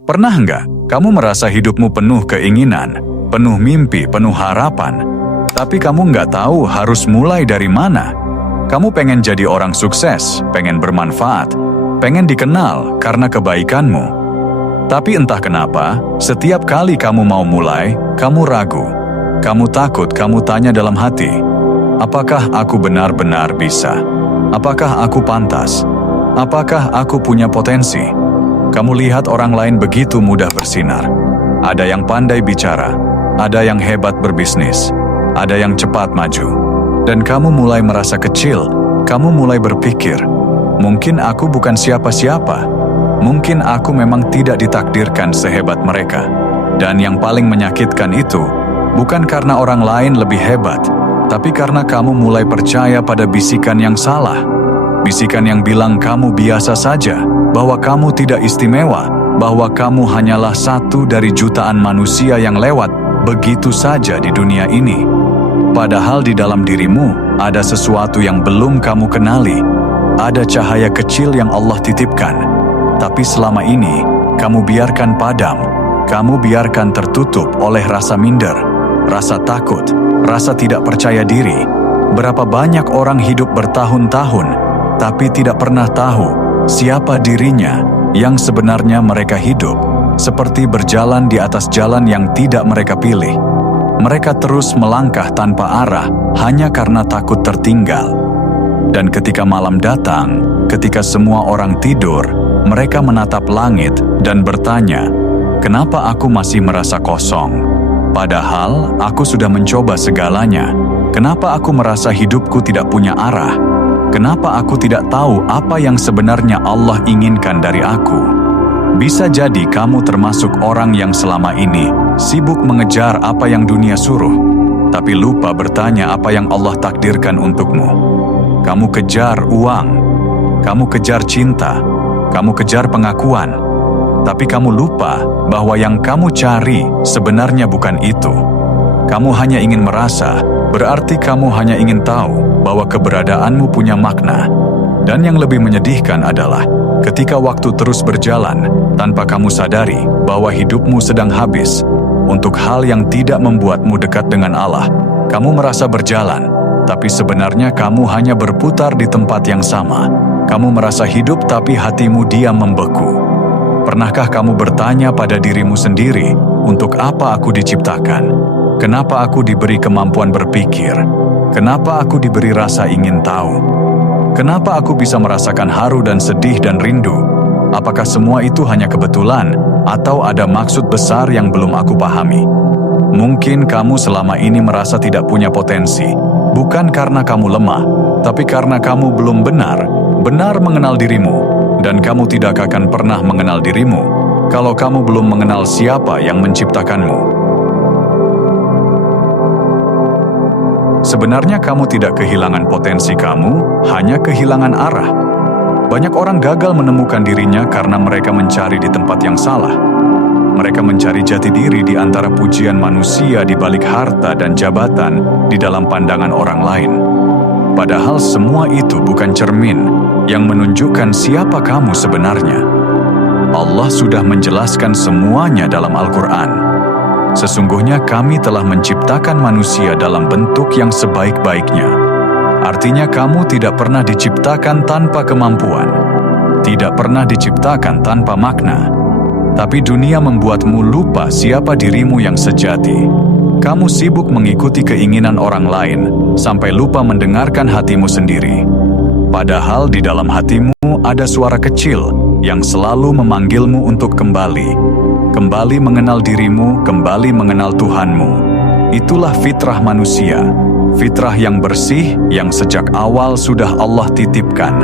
Pernah nggak kamu merasa hidupmu penuh keinginan, penuh mimpi, penuh harapan, tapi kamu nggak tahu harus mulai dari mana? Kamu pengen jadi orang sukses, pengen bermanfaat, pengen dikenal karena kebaikanmu. Tapi entah kenapa, setiap kali kamu mau mulai, kamu ragu. Kamu takut, kamu tanya dalam hati, apakah aku benar-benar bisa? Apakah aku pantas? Apakah aku punya potensi? Kamu lihat orang lain begitu mudah bersinar. Ada yang pandai bicara, ada yang hebat berbisnis, ada yang cepat maju. Dan kamu mulai merasa kecil, kamu mulai berpikir, mungkin aku bukan siapa-siapa. Mungkin aku memang tidak ditakdirkan sehebat mereka. Dan yang paling menyakitkan itu, bukan karena orang lain lebih hebat, tapi karena kamu mulai percaya pada bisikan yang salah. Bisikan yang bilang kamu biasa saja, bahwa kamu tidak istimewa, bahwa kamu hanyalah satu dari jutaan manusia yang lewat begitu saja di dunia ini. Padahal di dalam dirimu ada sesuatu yang belum kamu kenali. Ada cahaya kecil yang Allah titipkan. Tapi selama ini, kamu biarkan padam. Kamu biarkan tertutup oleh rasa minder, rasa takut, rasa tidak percaya diri. Berapa banyak orang hidup bertahun-tahun, tapi tidak pernah tahu siapa dirinya yang sebenarnya mereka hidup, seperti berjalan di atas jalan yang tidak mereka pilih. Mereka terus melangkah tanpa arah hanya karena takut tertinggal. Dan ketika malam datang, ketika semua orang tidur, mereka menatap langit dan bertanya, kenapa aku masih merasa kosong? Padahal aku sudah mencoba segalanya. Kenapa aku merasa hidupku tidak punya arah? Kenapa aku tidak tahu apa yang sebenarnya Allah inginkan dari aku? Bisa jadi kamu termasuk orang yang selama ini sibuk mengejar apa yang dunia suruh, tapi lupa bertanya apa yang Allah takdirkan untukmu. Kamu kejar uang, kamu kejar cinta, kamu kejar pengakuan, tapi kamu lupa bahwa yang kamu cari sebenarnya bukan itu. Kamu hanya ingin merasa, berarti kamu hanya ingin tahu bahwa keberadaanmu punya makna. Dan yang lebih menyedihkan adalah ketika waktu terus berjalan tanpa kamu sadari bahwa hidupmu sedang habis untuk hal yang tidak membuatmu dekat dengan Allah. Kamu merasa berjalan, tapi sebenarnya kamu hanya berputar di tempat yang sama. Kamu merasa hidup tapi hatimu diam membeku. Pernahkah kamu bertanya pada dirimu sendiri, untuk apa aku diciptakan? Kenapa aku diberi kemampuan berpikir? Kenapa aku diberi rasa ingin tahu? Kenapa aku bisa merasakan haru dan sedih dan rindu? Apakah semua itu hanya kebetulan atau ada maksud besar yang belum aku pahami? Mungkin kamu selama ini merasa tidak punya potensi, bukan karena kamu lemah, tapi karena kamu belum benar mengenal dirimu, dan kamu tidak akan pernah mengenal dirimu kalau kamu belum mengenal siapa yang menciptakanmu. Sebenarnya kamu tidak kehilangan potensi kamu, hanya kehilangan arah. Banyak orang gagal menemukan dirinya karena mereka mencari di tempat yang salah. Mereka mencari jati diri di antara pujian manusia di balik harta dan jabatan di dalam pandangan orang lain. Padahal semua itu bukan cermin yang menunjukkan siapa kamu sebenarnya. Allah sudah menjelaskan semuanya dalam Al-Quran. Sesungguhnya kami telah menciptakan manusia dalam bentuk yang sebaik-baiknya. Artinya kamu tidak pernah diciptakan tanpa kemampuan, tidak pernah diciptakan tanpa makna. Tapi dunia membuatmu lupa siapa dirimu yang sejati. Kamu sibuk mengikuti keinginan orang lain, sampai lupa mendengarkan hatimu sendiri. Padahal di dalam hatimu ada suara kecil yang selalu memanggilmu untuk kembali. Kembali mengenal dirimu, kembali mengenal Tuhanmu. Itulah fitrah manusia, fitrah yang bersih yang sejak awal sudah Allah titipkan.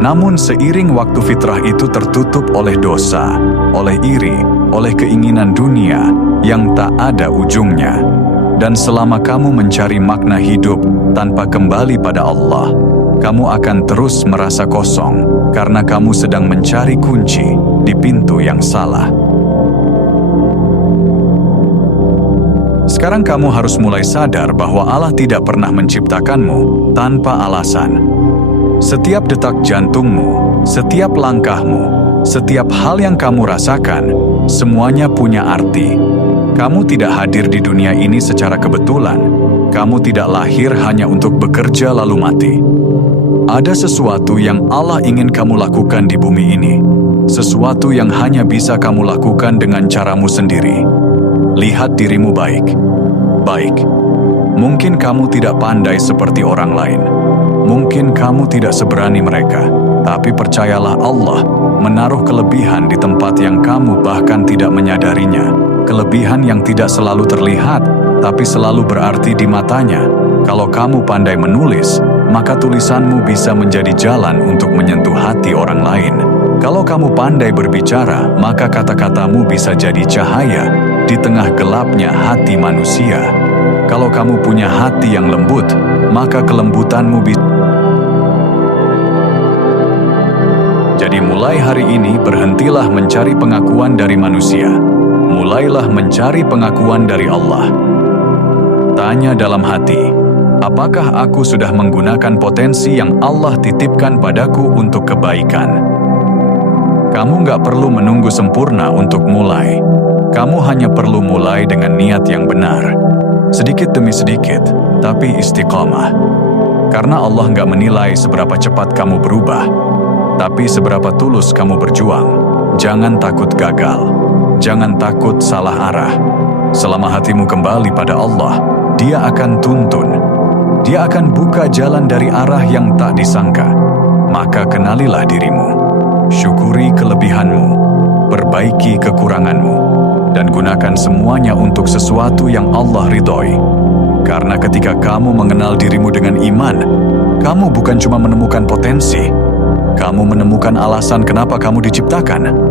Namun seiring waktu fitrah itu tertutup oleh dosa, oleh iri, oleh keinginan dunia yang tak ada ujungnya. Dan selama kamu mencari makna hidup tanpa kembali pada Allah, kamu akan terus merasa kosong karena kamu sedang mencari kunci di pintu yang salah. Sekarang kamu harus mulai sadar bahwa Allah tidak pernah menciptakanmu tanpa alasan. Setiap detak jantungmu, setiap langkahmu, Setiap hal yang kamu rasakan, semuanya punya arti. Kamu tidak hadir di dunia ini secara kebetulan. Kamu tidak lahir hanya untuk bekerja lalu mati. Ada sesuatu yang Allah ingin kamu lakukan di bumi ini. Sesuatu yang hanya bisa kamu lakukan dengan caramu sendiri. Lihat dirimu baik. Mungkin kamu tidak pandai seperti orang lain. Mungkin kamu tidak seberani mereka. Tapi percayalah, Allah menaruh kelebihan di tempat yang kamu bahkan tidak menyadarinya. Kelebihan yang tidak selalu terlihat, tapi selalu berarti di matanya. Kalau kamu pandai menulis, maka tulisanmu bisa menjadi jalan untuk menyentuh hati orang lain. Kalau kamu pandai berbicara, maka kata-katamu bisa jadi cahaya di tengah gelapnya hati manusia. Kalau kamu punya hati yang lembut, maka kelembutanmu bisa. Jadi mulai hari ini berhentilah mencari pengakuan dari manusia. Mulailah mencari pengakuan dari Allah. Tanya dalam hati, apakah aku sudah menggunakan potensi yang Allah titipkan padaku untuk kebaikan? Kamu nggak perlu menunggu sempurna untuk mulai. Kamu hanya perlu mulai dengan niat yang benar. Sedikit demi sedikit, tapi istiqomah. Karena Allah nggak menilai seberapa cepat kamu berubah, tapi seberapa tulus kamu berjuang. Jangan takut gagal. Jangan takut salah arah. Selama hatimu kembali pada Allah, Dia akan tuntun. Dia akan buka jalan dari arah yang tak disangka. Maka kenalilah dirimu. Syukuri kelebihanmu. Perbaiki kekuranganmu. Dan gunakan semuanya untuk sesuatu yang Allah ridhoi. Karena ketika kamu mengenal dirimu dengan iman, kamu bukan cuma menemukan potensi. Kamu menemukan alasan kenapa kamu diciptakan.